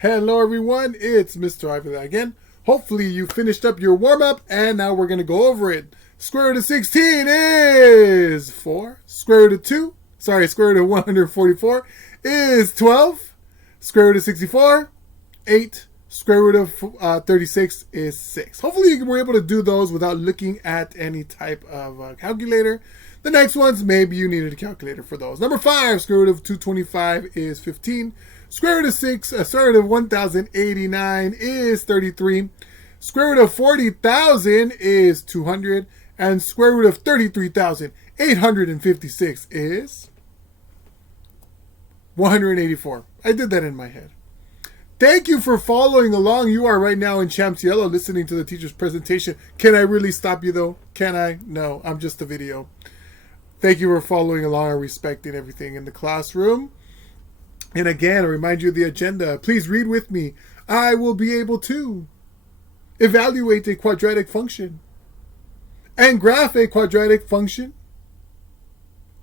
Hello everyone, it's Mr. Ivan again. Hopefully you finished up your warm-up and now we're going to go over it. Square root of 16 is 4. Square root of 144 is 12. Square root of 64, 8. Square root of 36 is 6. Hopefully you were able to do those without looking at any type of calculator. The next ones, maybe you needed a calculator for those. Number 5, square root of 225 is 15. Square root of square root of 1089 is 33. Square root of 40,000 is 200. And square root of 33,856 is 184. I did that in my head. Thank you for following along. You are right now in Champs Yellow listening to the teacher's presentation. Can I really stop you though? Can I? No, I'm just a video. Thank you for following along and respecting everything in the classroom. And again, I remind you of the agenda. Please read with me. I will be able to evaluate a quadratic function and graph a quadratic function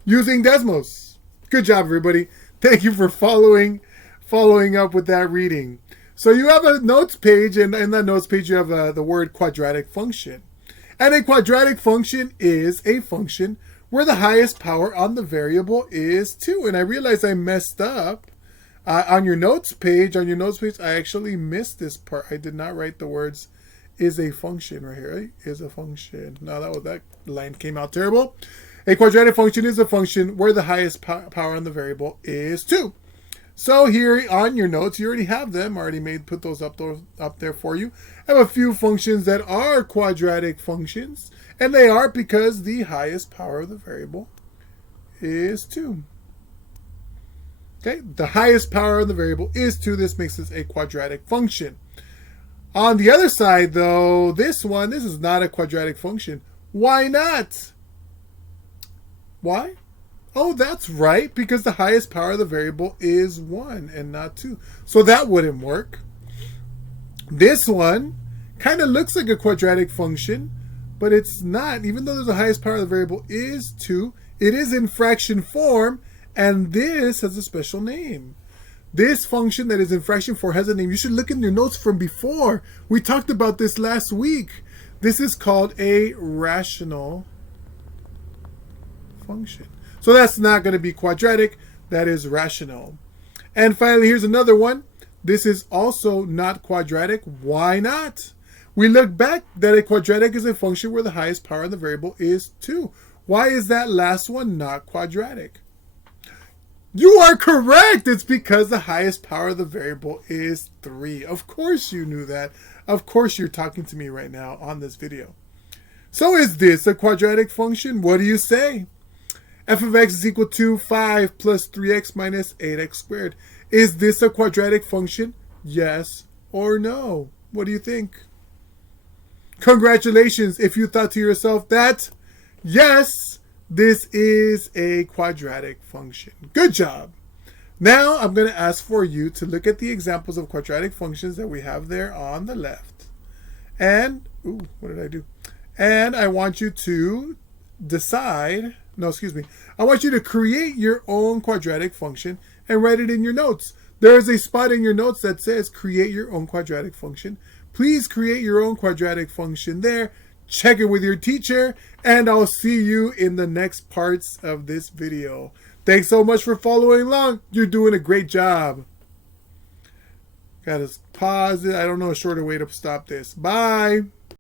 using Desmos. Good job, everybody. Thank you for following up with that reading. So you have a notes page, and in that notes page you have the word quadratic function. And a quadratic function is a function where the highest power on the variable is 2. And I realized I messed up. On your notes page, I actually missed this part. I did not write the words is a function right here. Right? Is a function. No, that line came out terrible. A quadratic function is a function where the highest power on the variable is 2. So here on your notes, you already have them. I already put those up there for you. I have a few functions that are quadratic functions, and they are because the highest power of the variable is 2. Okay, the highest power of the variable is 2. This makes this a quadratic function. On the other side, though, this is not a quadratic function. Why not? Why? Oh, that's right, because the highest power of the variable is 1 and not 2. So that wouldn't work. This one kind of looks like a quadratic function, but it's not. Even though the highest power of the variable is 2, it is in fraction form, and this has a special name. This function that is in fraction form has a name. You should look in your notes from before. We talked about this last week. This is called a rational function. So that's not going to be quadratic. That is rational. And finally, here's another one. This is also not quadratic. Why not? We look back that a quadratic is a function where the highest power of the variable is 2. Why is that last one not quadratic? You are correct. It's because the highest power of the variable is 3. Of course you knew that. Of course you're talking to me right now on this video. So is this a quadratic function? What do you say? F of x is equal to 5 plus 3x minus 8x squared. Is this a quadratic function? Yes or no? What do you think? Congratulations if you thought to yourself that, yes, this is a quadratic function. Good job. Now I'm going to ask for you to look at the examples of quadratic functions that we have there on the left. And, what did I do? And I want you to I want you to create your own quadratic function and write it in your notes. There is a spot in your notes that says create your own quadratic function. Please create your own quadratic function there. Check it with your teacher, and I'll see you in the next parts of this video. Thanks so much for following along. You're doing a great job. Gotta pause it. I don't know a shorter way to stop this. Bye.